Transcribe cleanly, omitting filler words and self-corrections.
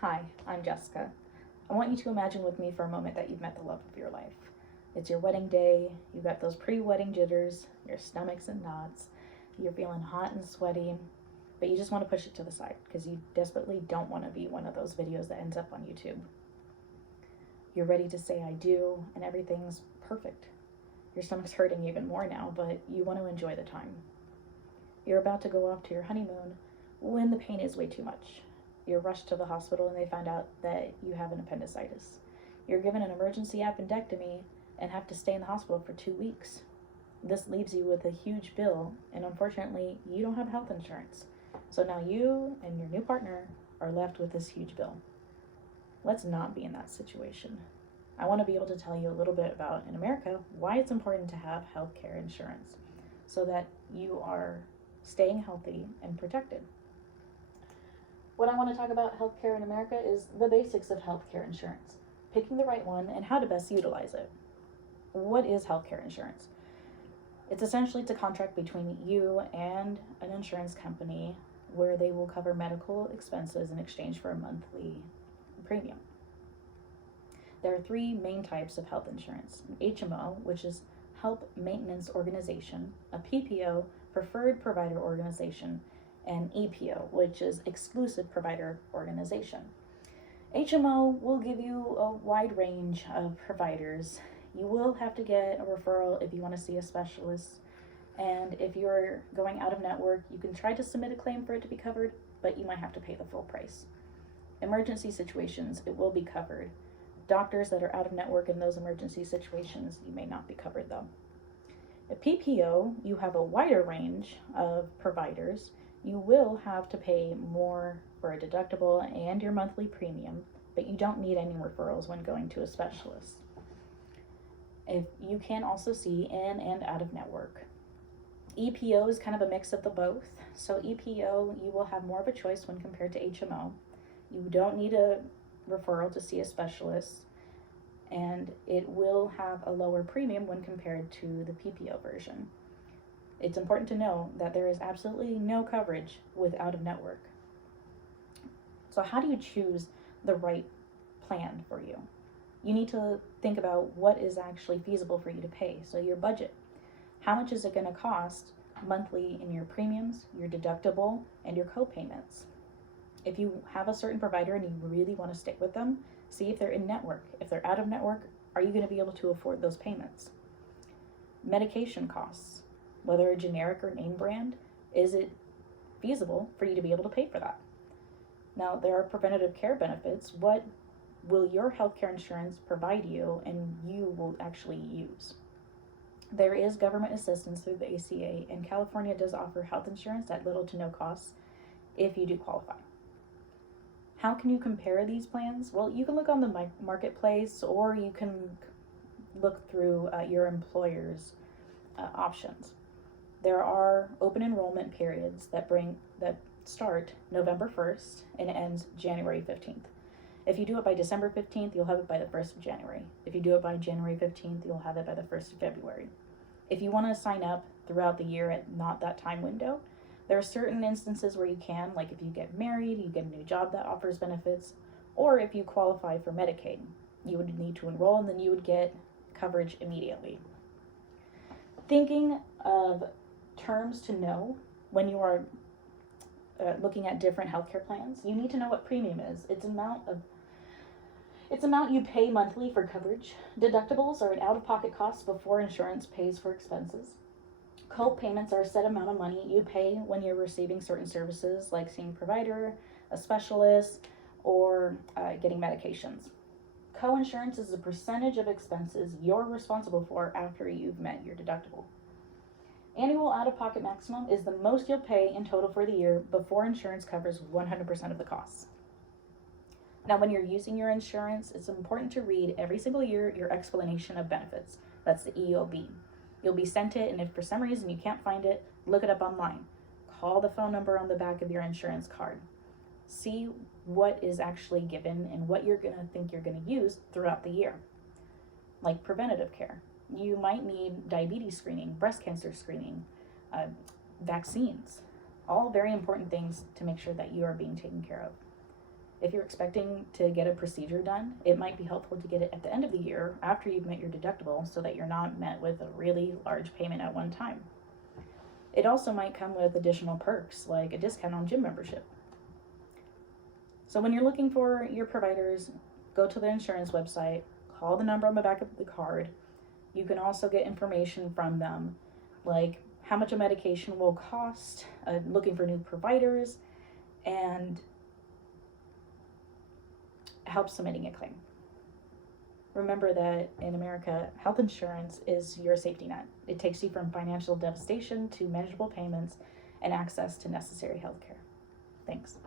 Hi, I'm Jessica. I want you to imagine with me for a moment that you've met the love of your life. It's your wedding day, you've got those pre-wedding jitters, your stomach's in knots, you're feeling hot and sweaty, but you just want to push it to the side because you desperately don't want to be one of those videos that ends up on YouTube. You're ready to say I do, and everything's perfect. Your stomach's hurting even more now, but you want to enjoy the time. You're about to go off to your honeymoon when the pain is way too much. You're rushed to the hospital and they find out that you have an appendicitis. You're given an emergency appendectomy and have to stay in the hospital for 2 weeks. This leaves you with a huge bill, and unfortunately, you don't have health insurance. So now you and your new partner are left with this huge bill. Let's not be in that situation. I want to be able to tell you a little bit about, in America, why it's important to have health care insurance so that you are staying healthy and protected. What I want to talk about healthcare in America is the basics of healthcare insurance, picking the right one, and how to best utilize it. What is healthcare insurance? It's essentially a contract between you and an insurance company where they will cover medical expenses in exchange for a monthly premium. There are 3 main types of health insurance: an HMO, which is Health Maintenance Organization, a PPO, Preferred Provider Organization, and EPO, which is Exclusive Provider Organization. HMO will give you a wide range of providers. You will have to get a referral if you want to see a specialist, and if you're going out of network, you can try to submit a claim for it to be covered, but you might have to pay the full price. Emergency situations, it will be covered. Doctors that are out of network in those emergency situations, you may not be covered though. A PPO, you have a wider range of providers. You will have to pay more for a deductible and your monthly premium, but you don't need any referrals when going to a specialist. If you can also see in and out of network. EPO is kind of a mix of the both. So EPO, you will have more of a choice when compared to HMO. You don't need a referral to see a specialist, and it will have a lower premium when compared to the PPO version. It's important to know that there is absolutely no coverage with out of network. So how do you choose the right plan for you? You need to think about what is actually feasible for you to pay. So your budget. How much is it going to cost monthly in your premiums, your deductible, and your co-payments? If you have a certain provider and you really want to stick with them, see if they're in network. If they're out of network, are you going to be able to afford those payments? Medication costs, whether a generic or name brand, is it feasible for you to be able to pay for that? Now, there are preventative care benefits. What will your healthcare insurance provide you and you will actually use? There is government assistance through the ACA, and California does offer health insurance at little to no cost if you do qualify. How can you compare these plans? Well, you can look on the marketplace, or you can look through your employer's options. There are open enrollment periods that start November 1st and ends January 15th. If you do it by December 15th, you'll have it by the 1st of January. If you do it by January 15th, you'll have it by the 1st of February. If you want to sign up throughout the year at not that time window, there are certain instances where you can, like if you get married, you get a new job that offers benefits, or if you qualify for Medicaid, you would need to enroll and then you would get coverage immediately. Thinking of terms to know when you are looking at different healthcare plans, you need to know what premium is. It's amount you pay monthly for coverage. Deductibles are an out-of-pocket cost before insurance pays for expenses. Co-payments are a set amount of money you pay when you're receiving certain services like seeing a provider, a specialist, or getting medications. Co-insurance is a percentage of expenses you're responsible for after you've met your deductible. Annual out-of-pocket maximum is the most you'll pay in total for the year before insurance covers 100% of the costs. Now, when you're using your insurance, it's important to read every single year your explanation of benefits. That's the EOB. You'll be sent it, and if for some reason you can't find it, look it up online. Call the phone number on the back of your insurance card. See what is actually given and what you're going to think you're going to use throughout the year. Like preventative care. You might need diabetes screening, breast cancer screening, vaccines. All very important things to make sure that you are being taken care of. If you're expecting to get a procedure done, it might be helpful to get it at the end of the year after you've met your deductible so that you're not met with a really large payment at one time. It also might come with additional perks like a discount on gym membership. So when you're looking for your providers, go to the insurance website, call the number on the back of the card. You can also get information from them, like how much a medication will cost, looking for new providers, and help submitting a claim. Remember that in America, health insurance is your safety net. It takes you from financial devastation to manageable payments and access to necessary health care. Thanks.